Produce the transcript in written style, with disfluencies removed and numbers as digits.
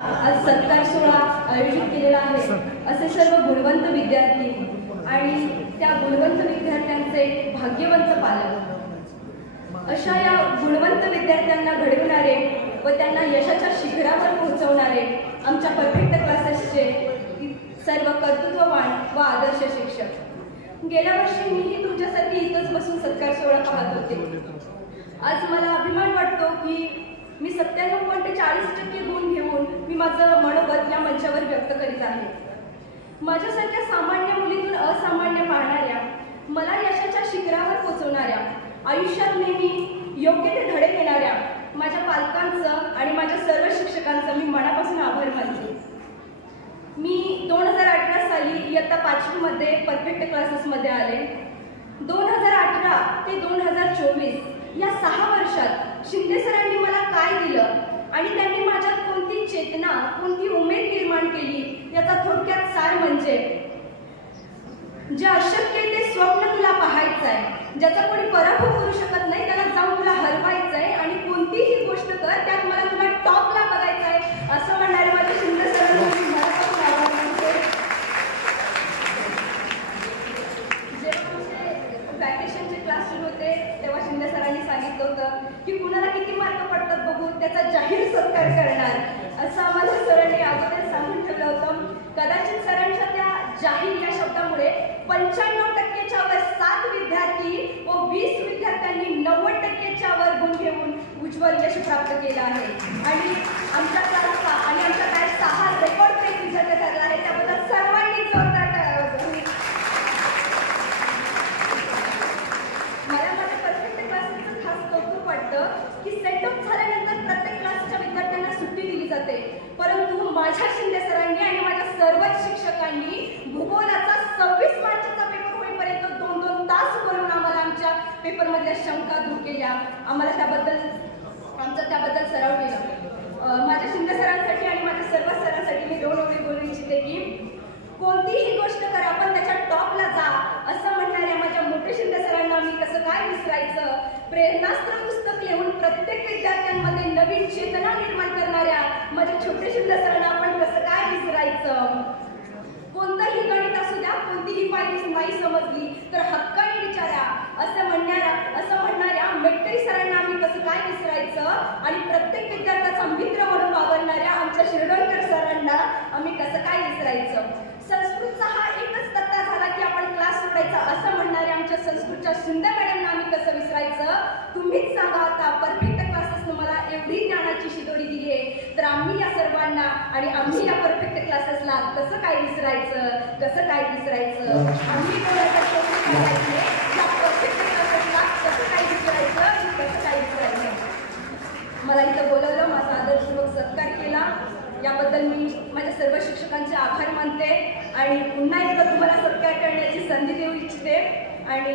आज सत्कार सोहळा आयोजित केलेला आहे। असे सर्व गुणवंत विद्यार्थी आणि त्या गुणवंत विद्यार्थ्यांचे भाग्यवंत पालक, अशा या गुणवंत विद्यार्थ्यांना घडविणारे व त्यांना यशाच्या शिखरावर पोहोचवणारे आमच्या परफेक्ट क्लासेसचे सर्व कर्तृत्ववान व आदर्श शिक्षक। गेल्या वर्षी मीही तुमच्यासाठी इथंच बसून सत्कार सोहळा पाहत होते। आज मला अभिमान वाटतो की मी 97.40% गुण घेऊन मी माझं मनोगत या मंचावर व्यक्त करीत आहे। माझ्यासारख्या सामान्य मुलीतून असामान्य पाहणाऱ्या, मला यशाच्या शिखरावर पोहोचवणाऱ्या, आयुष्यात नेहमी योग्य ते धडे देणाऱ्या माझ्या पालकांचं आणि माझ्या सर्व शिक्षकांचं मी मनापासून आभार मानते। मी 2018 साली इयत्ता 5वी मध्ये परफेक्ट क्लासेसमध्ये आले। 2018 ते 2024 या 6 वर्षात शिंदे सरांनी मला काय दिलं आणि त्यांनी माझ्यात कोणती चेतना, कोणती उमेद निर्माण केली याचा थोडक्यात सार म्हणजे, जे अशक्य आहे ते स्वप्न तुला पाहायचं आहे, ज्याचा कोणी पराभव करू शकत नाही त्याला जाऊन तुला हरवायचं आहे आणि कोणतीही गोष्ट कर त्यात मला तुला टॉपला बघायचं आहे, असं म्हणणारे माझे शिंदे सरांनी मनापासून आभार मानते। जेव्हा आमचे वॅकेशनचे क्लास सुरू होते तेव्हा शिंदे सरांनी सांगितलं होतं की कुणाला किती मार्क पडतात बघू, त्याचा जाहीर सत्कार करणार, असं आम्हाला सरांनी अगोदर सांगून ठेवलं होतं। कदाचित सरांच्या त्या जाहीर या शब्दामुळे 95%च्या वर 7 विद्यार्थी व 20 विद्यार्थ्यांनी 90%च्या वर गुण घेऊन उज्ज्वल यश प्राप्त केलं आहे आणि आमच्या क्लासचा आणि आमच्या बॅचचा हा रेकॉर्ड ब्रेक रिझल्ट ठरला आहे। त्याबद्दल सर्वांनी जोरदार टाळ्या वाजवा। मला माझ्या परफेक्ट क्लासेसचं खास कौतुक वाटतं की सेट ऑफ झाल्यानंतर प्रत्येक क्लासच्या विद्यार्थ्यांना सुट्टी दिली जाते, परंतु माझ्या शिंदे सरांनी आणि माझ्या सर्वच शिक्षकांनी भूगोलाचा 26 मार्चचा पेपर होईपर्यंत 2-2 तास बोलून आम्हाला आमच्या पेपरमधल्या शंका दूर केल्या, आम्हाला त्याबद्दल सराव केला। माझ्या शिंदे सरांसाठी आणि माझ्या सर्व सरांसाठी मी 2 ओळी बोलू इच्छिते की कोणतीही गोष्ट करा पण त्याच्या टॉपला जा, असं म्हणणाऱ्या माझ्या मोठे शिंदे सरांना मी कसं काय विसरायचं। प्रेरणास्त्र पुस्तक लिहून प्रत्येक विद्यार्थ्यांमध्ये नवीन चेतना निर्माण करणाऱ्या माझ्या छोटे शिंदे सरांना आपण कसं काय विसरायचं। कोणतंही गणित असू द्या, कोणतीही पायरी नाही समजली तर हक्काने विचारा, असं म्हणणाऱ्या मेट्टे सरांना आम्ही कसं काय विसरायचं आणि प्रत्येक विद्यार्थ्याचा मित्र म्हणून वावरणाऱ्या आमच्या शिरडोणकर सरांना आम्ही कसं काय विसरायचं। संस्कृतचा हा एकच तत्ता झाला की आपण क्लास सोडायचा, असं म्हणणाऱ्या आमच्या संस्कृतच्या शिंदे मॅडमना आम्ही कसं विसरायचं। तुम्हीच सांगा आता, परफेक्ट क्लासेसनं मला एवढी ज्ञानाची शिदोरी दिली आहे तर आम्ही या सर्वांना आणि आम्ही या परफेक्ट क्लासेसला कसं काय विसरायचं, कसं काय विसरायचं। आम्ही कोणाच्या शोधून काढायचे या परफेक्ट क्लासेसला कसं काय विसरायचं, कसं काय विसरायचं। मला इथं बोलवलं, माझा आदरपूर्वक सत्कार केला, याबद्दल मी माझ्या सर्व शिक्षकांचे आभार मानते आणि पुन्हा एकदा तुम्हाला सत्कार करण्याची संधी देऊ इच्छिते आणि